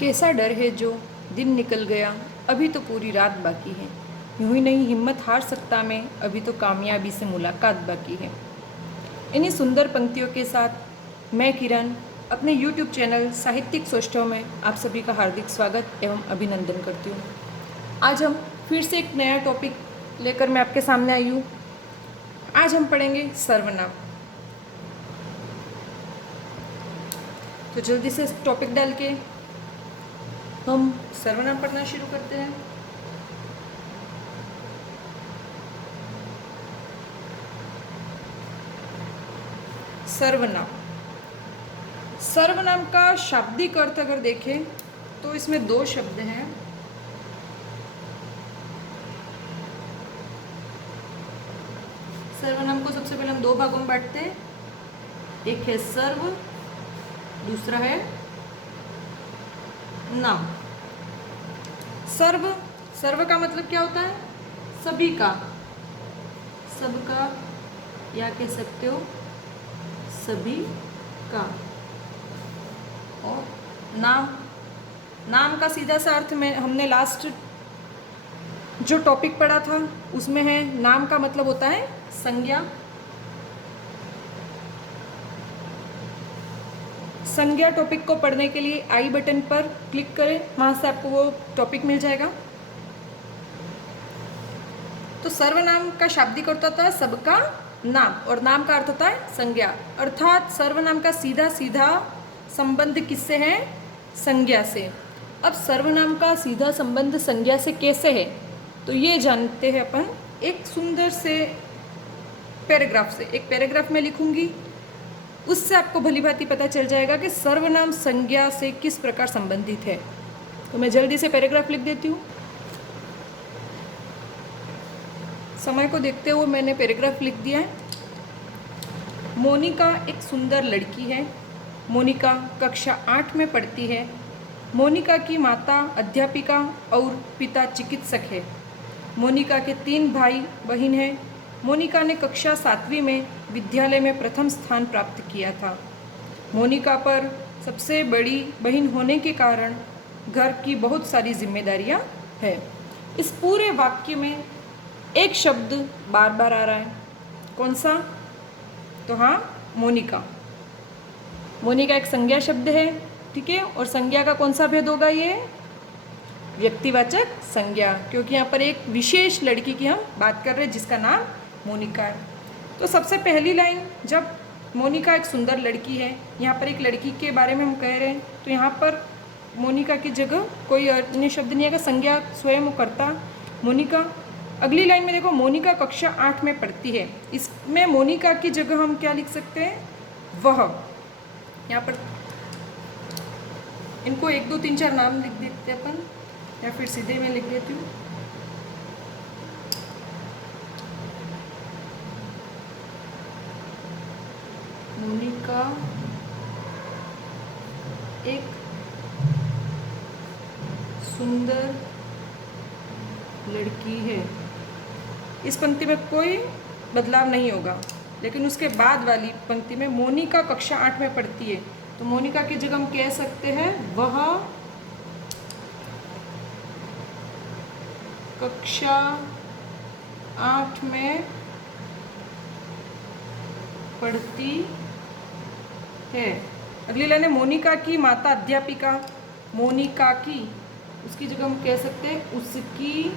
कैसा डर है जो दिन निकल गया, अभी तो पूरी रात बाकी है। यूं ही नहीं हिम्मत हार सकता मैं, अभी तो कामयाबी से मुलाकात बाकी है। इन्हीं सुंदर पंक्तियों के साथ मैं किरण अपने YouTube चैनल साहित्यिक सौष्ठव में आप सभी का हार्दिक स्वागत एवं अभिनंदन करती हूँ। आज हम फिर से एक नया टॉपिक लेकर मैं आपके सामने आई हूँ। आज हम पढ़ेंगे सर्वनाम। तो जल्दी से टॉपिक डाल के हम सर्वनाम पढ़ना शुरू करते हैं। सर्वनाम। सर्वनाम का शाब्दिक अर्थ अगर देखें तो इसमें दो शब्द हैं। सर्वनाम को सबसे पहले हम दो भागों में बांटते हैं। एक है सर्व, दूसरा है नाम। सर्व का मतलब क्या होता है? सभी का, सबका, या कह सकते हो सभी का। और नाम का सीधा सा अर्थ में हमने लास्ट जो टॉपिक पढ़ा था उसमें है, नाम का मतलब होता है संज्ञा। संज्ञा टॉपिक को पढ़ने के लिए आई बटन पर क्लिक करें, वहां से आपको वो टॉपिक मिल जाएगा। तो सर्वनाम का शाब्दिक अर्थ होता है सबका नाम, और नाम का अर्थ होता है संज्ञा। अर्थात सर्वनाम का सीधा सीधा संबंध किससे है? संज्ञा से। अब सर्वनाम का सीधा संबंध संज्ञा से कैसे है, तो ये जानते हैं अपन एक सुंदर से पैराग्राफ से। एक पैराग्राफ में लिखूंगी, उससे आपको भली भांति पता चल जाएगा कि सर्वनाम संज्ञा से किस प्रकार संबंधित है। तो मैं जल्दी से पैराग्राफ लिख देती हूँ। समय को देखते हुए मैंने पैराग्राफ लिख दिया है। मोनिका एक सुंदर लड़की है। मोनिका कक्षा 8 में पढ़ती है। मोनिका की माता अध्यापिका और पिता चिकित्सक है। मोनिका के 3 भाई बहन हैं। मोनिका ने कक्षा 7वीं में विद्यालय में प्रथम स्थान प्राप्त किया था। मोनिका पर सबसे बड़ी बहन होने के कारण घर की बहुत सारी जिम्मेदारियां हैं। इस पूरे वाक्य में एक शब्द बार बार आ रहा है। कौन सा? तो हाँ, मोनिका। मोनिका एक संज्ञा शब्द है, ठीक है। और संज्ञा का कौन सा भेद होगा? ये व्यक्तिवाचक संज्ञा, क्योंकि यहाँ पर एक विशेष लड़की की हम बात कर रहे हैं जिसका नाम मोनिका है। तो सबसे पहली लाइन, जब मोनिका एक सुंदर लड़की है, यहाँ पर एक लड़की के बारे में हम कह रहे हैं, तो यहाँ पर मोनिका की जगह कोई अन्य शब्द नहीं आएगा, संज्ञा स्वयं कर्ता मोनिका। अगली लाइन में देखो, मोनिका कक्षा 8 में पढ़ती है। इसमें मोनिका की जगह हम क्या लिख सकते हैं? वह। यहाँ पर इनको 1 2 3 4 नाम लिख देते हैं अपन, या फिर सीधे मैं लिख देती हूँ। मोनिका एक सुंदर लड़की है। इस पंक्ति में कोई बदलाव नहीं होगा, लेकिन उसके बाद वाली पंक्ति में मोनिका कक्षा 8 में पढ़ती है, तो मोनिका की जगह हम कह सकते हैं वह कक्षा 8 में पढ़ती है। अगली लाइन है, मोनिका की माता अध्यापिका। मोनिका की, उसकी जगह हम कह सकते हैं उसकी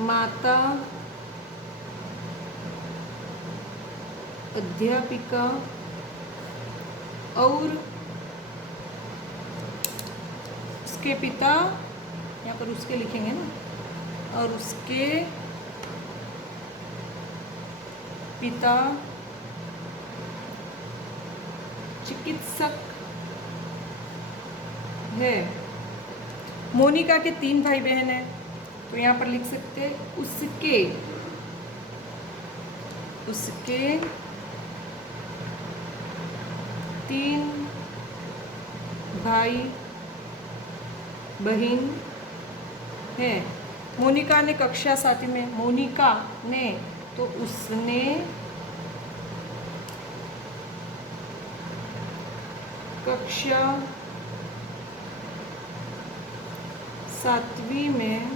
माता अध्यापिका और उसके पिता, यहाँ पर उसके लिखेंगे ना, और उसके पिता चिकित्सक है। मोनिका के 3 भाई बहन हैं, तो यहाँ पर लिख सकते हैं उसके 3 भाई बहन है। मोनिका ने कक्षा 7 में, मोनिका ने, तो उसने कक्षा 7वीं में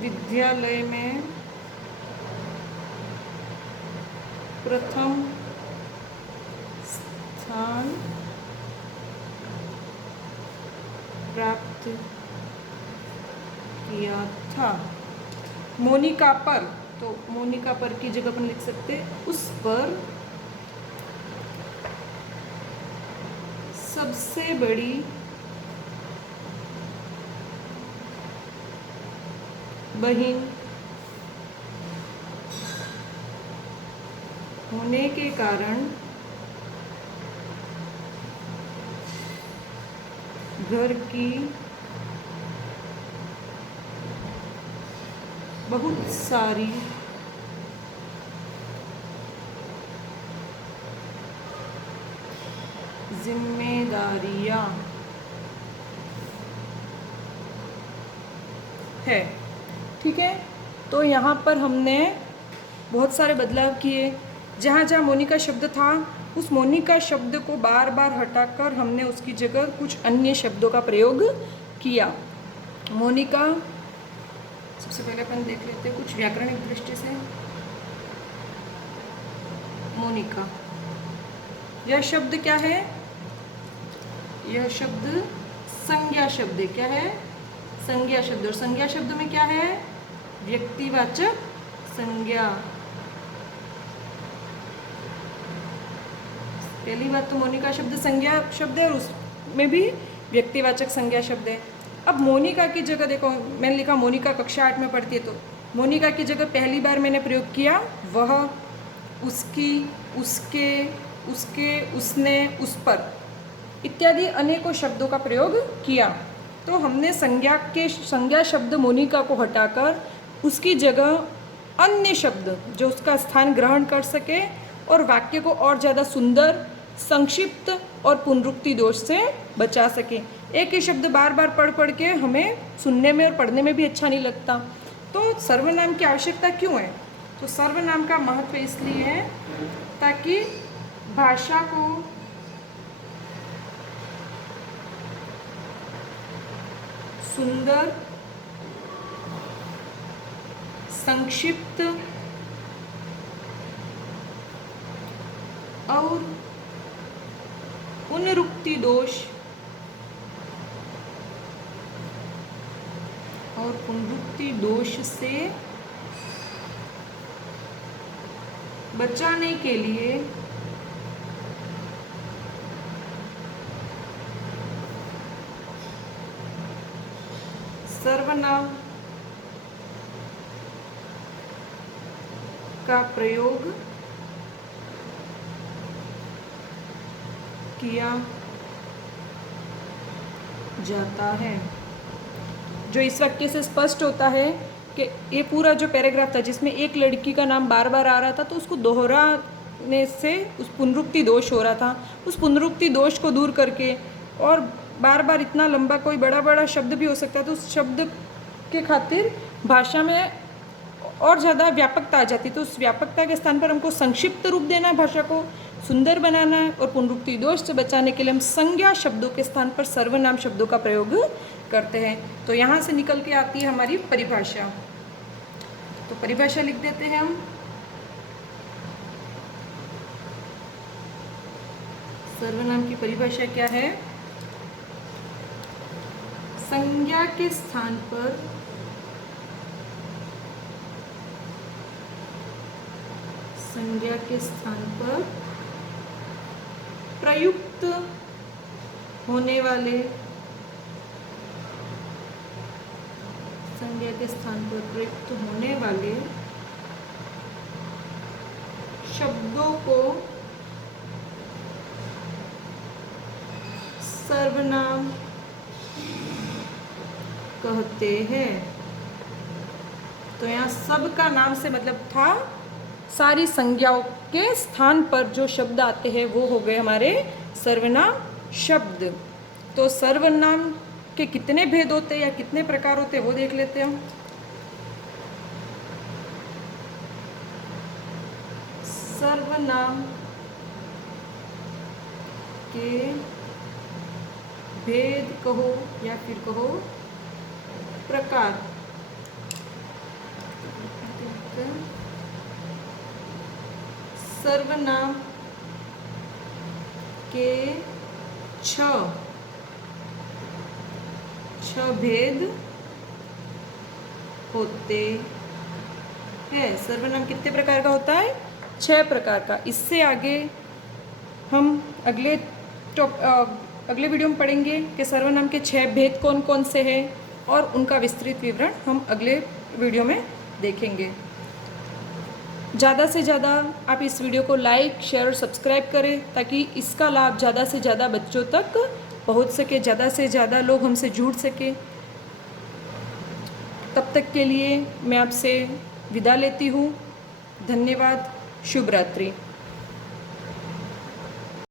विद्यालय में प्रथम स्थान प्राप्त किया था। मोनिका पर, तो मोनिका पर की जगह पर लिख सकते उस पर सबसे बड़ी बहन होने के कारण घर की बहुत सारी जिम्मेदारियां है। ठीक है, तो यहाँ पर हमने बहुत सारे बदलाव किए। जहाँ जहाँ मोनिका शब्द था उस मोनिका शब्द को बार बार हटाकर हमने उसकी जगह कुछ अन्य शब्दों का प्रयोग किया। मोनिका, सबसे पहले अपन देख लेते हैं कुछ व्याकरणिक दृष्टि से। मोनिका, यह शब्द क्या है? यह शब्द संज्ञा शब्द है। क्या है? संज्ञा शब्द। और संज्ञा शब्द में क्या है? व्यक्तिवाचक संज्ञा। पहली बात तो मोनिका शब्द संज्ञा शब्द है और उसमें भी व्यक्तिवाचक संज्ञा शब्द है। अब मोनिका की जगह देखो, मैंने लिखा मोनिका कक्षा 8 में पढ़ती है, तो मोनिका की जगह पहली बार मैंने प्रयोग किया वह, उसकी, उसके, उसके, उसने, उस पर इत्यादि अनेकों शब्दों का प्रयोग किया। तो हमने संज्ञा शब्द मोनिका को हटाकर उसकी जगह अन्य शब्द जो उसका स्थान ग्रहण कर सके और वाक्य को और ज़्यादा सुंदर, संक्षिप्त और पुनरुक्ति दोष से बचा सके। एक ही शब्द बार बार पढ़ के हमें सुनने में और पढ़ने में भी अच्छा नहीं लगता। तो सर्वनाम की आवश्यकता क्यों है? तो सर्वनाम का महत्व इसलिए है ताकि भाषा को सुंदर, संक्षिप्त और पुनरुक्ति दोष से बचाने के लिए सर्वनाम का प्रयोग किया जाता है। जो इस वाक्य से स्पष्ट होता है कि ये पूरा जो पैराग्राफ था जिसमें एक लड़की का नाम बार बार आ रहा था, तो उसको दोहराने से उस पुनरुक्ति दोष हो रहा था। उस पुनरुक्ति दोष को दूर करके, और बार बार इतना लंबा कोई बड़ा बड़ा शब्द भी हो सकता है, तो उस शब्द के खातिर भाषा में और ज़्यादा व्यापकता आ जाती। तो उस व्यापकता के स्थान पर हमको संक्षिप्त रूप देना है, भाषा को सुंदर बनाना है, और पुनरुक्ति दोष से बचाने के लिए हम संज्ञा शब्दों के स्थान पर सर्वनाम शब्दों का प्रयोग करते हैं। तो यहाँ से निकल के आती है हमारी परिभाषा। तो परिभाषा लिख देते हैं हम। सर्वनाम की परिभाषा क्या है? संज्ञा के स्थान पर प्रयुक्त होने वाले शब्दों को सर्वनाम कहते हैं। तो यहाँ सब का नाम से मतलब था सारी संज्ञाओं के स्थान पर जो शब्द आते हैं वो हो गए हमारे सर्वनाम शब्द। तो सर्वनाम के कितने भेद होते हैं या कितने प्रकार होते हैं वो देख लेते हैं हम। सर्वनाम के भेद कहो या फिर कहो प्रकार। सर्वनाम के छह भेद होते हैं। सर्वनाम कितने प्रकार का होता है? 6 प्रकार का। इससे आगे हम अगले वीडियो में पढ़ेंगे कि सर्वनाम के 6 भेद कौन कौन से हैं और उनका विस्तृत विवरण हम अगले वीडियो में देखेंगे। ज़्यादा से ज़्यादा आप इस वीडियो को लाइक, शेयर और सब्सक्राइब करें ताकि इसका लाभ ज़्यादा से ज़्यादा बच्चों तक पहुंच सके, ज़्यादा से ज़्यादा लोग हमसे जुड़ सके। तब तक के लिए मैं आपसे विदा लेती हूँ। धन्यवाद। शुभ रात्रि।